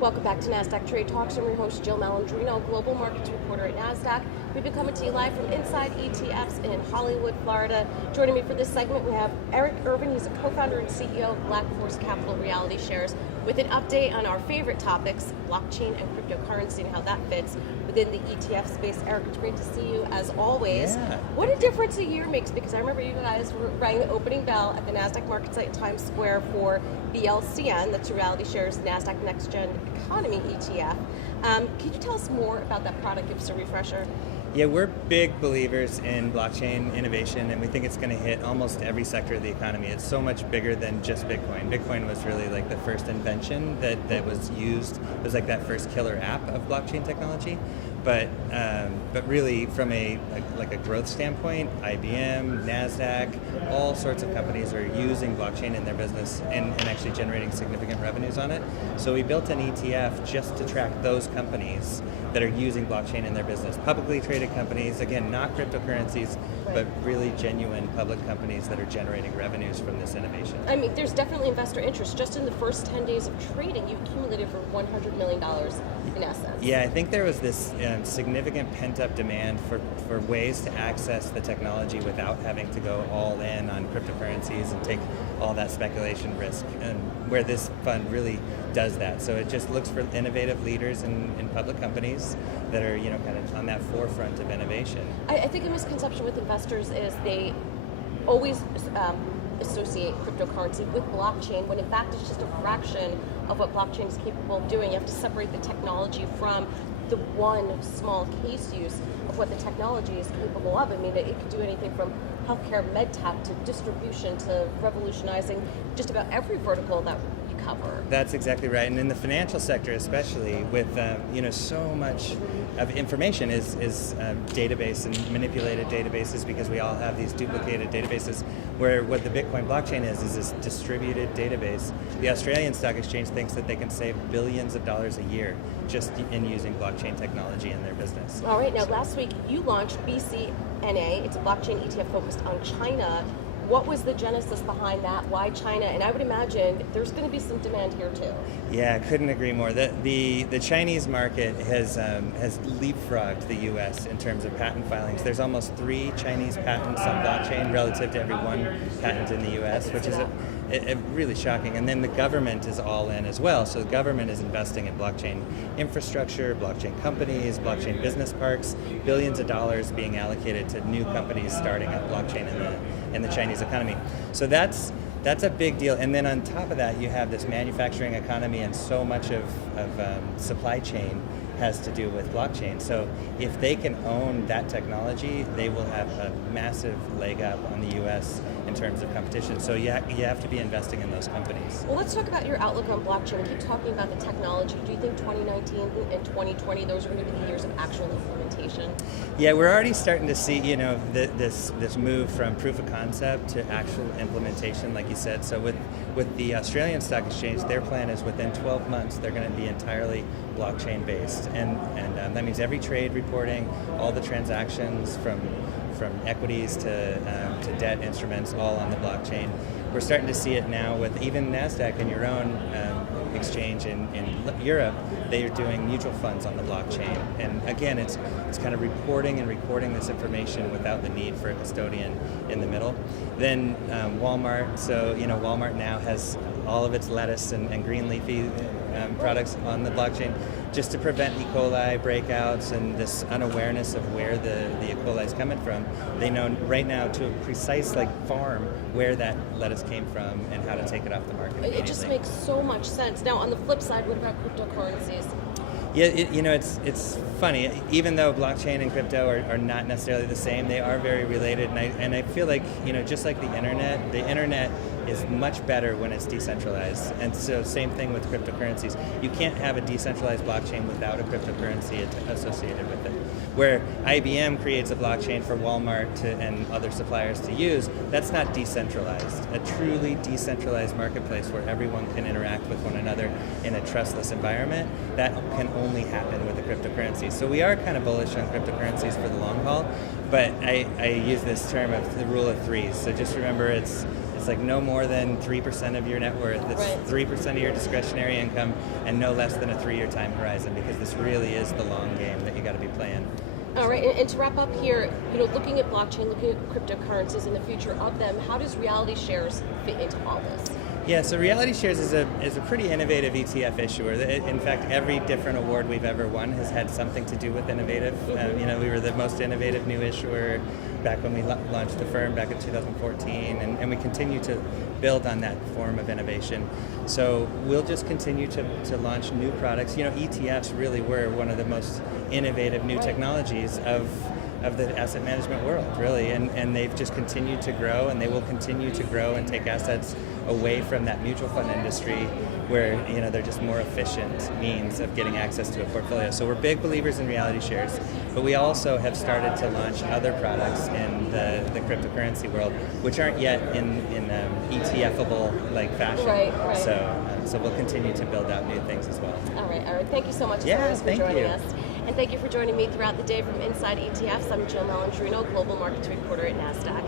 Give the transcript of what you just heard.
Welcome back to Nasdaq Trade Talks. I'm your host, Jill Malandrino, Global Markets Reporter at Nasdaq. We've been coming to you live from Inside ETFs in Hollywood, Florida. Joining me for this segment, we have Eric Irvin. He's a co-founder and CEO of Black Force Capital Reality Shares, with an update on our favorite topics, blockchain and cryptocurrency, and how that fits within the ETF space. Eric, it's great to see you as always. Yeah. What a difference a year makes, because I remember you guys rang the opening bell at the Nasdaq market site in Times Square for BLCN, that's Reality Shares Nasdaq Next Gen Economy ETF. Can you tell us more about that product? Give us a refresher. Yeah, we're big believers in blockchain innovation, and we think it's going to hit almost every sector of the economy. It's so much bigger than just Bitcoin. Bitcoin was really like the first invention that was used. It was like that first killer app of blockchain technology. But really, from a growth standpoint, IBM, Nasdaq, all sorts of companies are using blockchain in their business and actually generating significant revenues on it. So we built an ETF just to track those companies that are using blockchain in their business. Publicly traded companies, again, not cryptocurrencies, but really genuine public companies that are generating revenues from this innovation. I mean, there's definitely investor interest. Just in the first 10 days of trading, you accumulated for $100 million in assets. Yeah, I think there was this significant pent-up demand for ways to access the technology without having to go all in on cryptocurrencies and take all that speculation risk, and where this fund really does that. So it just looks for innovative leaders in public companies that are, kind of on that forefront of innovation. I think a misconception with investors is they always associate cryptocurrency with blockchain, when in fact it's just a fraction of what blockchain is capable of doing. You have to separate the technology from the one small case use of what the technology is capable of. I mean, it can do anything from healthcare, medtech, to distribution, to revolutionizing just about every vertical that you cover. That's exactly right, and in the financial sector especially, with so much of information is database and manipulated databases, because we all have these duplicated databases, where what the Bitcoin blockchain is this distributed database. The Australian Stock Exchange thinks that they can save billions of dollars a year just in using blockchain technology in their business. All right, now last week you launched BCNA. It's a blockchain ETF focused on China. What was the genesis behind that? Why China? And I would imagine there's going to be some demand here too. Yeah, I couldn't agree more. The Chinese market has leapfrogged the U.S. in terms of patent filings. There's almost 3 Chinese patents on blockchain relative to every 1 patent in the U.S., which is really shocking. And then the government is all in as well. So the government is investing in blockchain infrastructure, blockchain companies, blockchain business parks, billions of dollars being allocated to new companies starting up blockchain in the Chinese economy. So that's a big deal. And then on top of that, you have this manufacturing economy, and so much of supply chain has to do with blockchain. So if they can own that technology, they will have a massive leg up on the U.S. in terms of competition. So you have to be investing in those companies. Well, let's talk about your outlook on blockchain. We keep talking about the technology. Do you think 2019 and 2020, those are going to be the years of actual implementation? Yeah, we're already starting to see, this move from proof of concept to actual implementation, like you said. So with the Australian Stock Exchange, their plan is within 12 months they're going to be entirely blockchain based, and that means every trade reporting, all the transactions from equities to debt instruments, all on the blockchain. We're starting to see it now with even Nasdaq and your own exchange in Europe. They are doing mutual funds on the blockchain, and again, it's kind of reporting and recording this information without the need for a custodian in the middle. Then Walmart. So Walmart now has all of its lettuce and green leafy products on the blockchain, just to prevent E. coli breakouts and this unawareness of where the E. coli is coming from. They know right now to a precise farm where that lettuce came from and how to take it off the market. It just makes so much sense. Now, on the flip side, what about cryptocurrencies? Yeah, it's funny. Even though blockchain and crypto are not necessarily the same, they are very related. And I feel like, just like the internet is much better when it's decentralized. And so same thing with cryptocurrencies. You can't have a decentralized blockchain without a cryptocurrency associated with it. Where IBM creates a blockchain for Walmart and other suppliers to use, that's not decentralized. A truly decentralized marketplace where everyone can interact with one another in a trustless environment, that can only happen with a cryptocurrency. cryptocurrencies. So we are kind of bullish on cryptocurrencies for the long haul, but I use this term of the rule of threes. So just remember, it's like no more than 3% of your net worth. It's 3% of your discretionary income, and no less than a 3-year time horizon, because this really is the long game that you got to be playing. All right, and to wrap up here, looking at blockchain, looking at cryptocurrencies and the future of them, how does Reality Shares fit into all this? Yeah, so Reality Shares is a pretty innovative ETF issuer. In fact, every different award we've ever won has had something to do with innovative. We were the most innovative new issuer back when we launched the firm back in 2014, and we continue to build on that form of innovation. So we'll just continue to launch new products. ETFs really were one of the most innovative new technologies of the asset management world, really, and they've just continued to grow, and they will continue to grow and take assets away from that mutual fund industry, where they're just more efficient means of getting access to a portfolio. So we're big believers in Reality Shares, but we also have started to launch other products in the cryptocurrency world, which aren't yet in ETF-able fashion. Right. So we'll continue to build out new things as well. All right. Thank you so much for joining us. And thank you for joining me throughout the day from Inside ETFs. I'm Jill Malandrino, Global Markets Reporter at Nasdaq.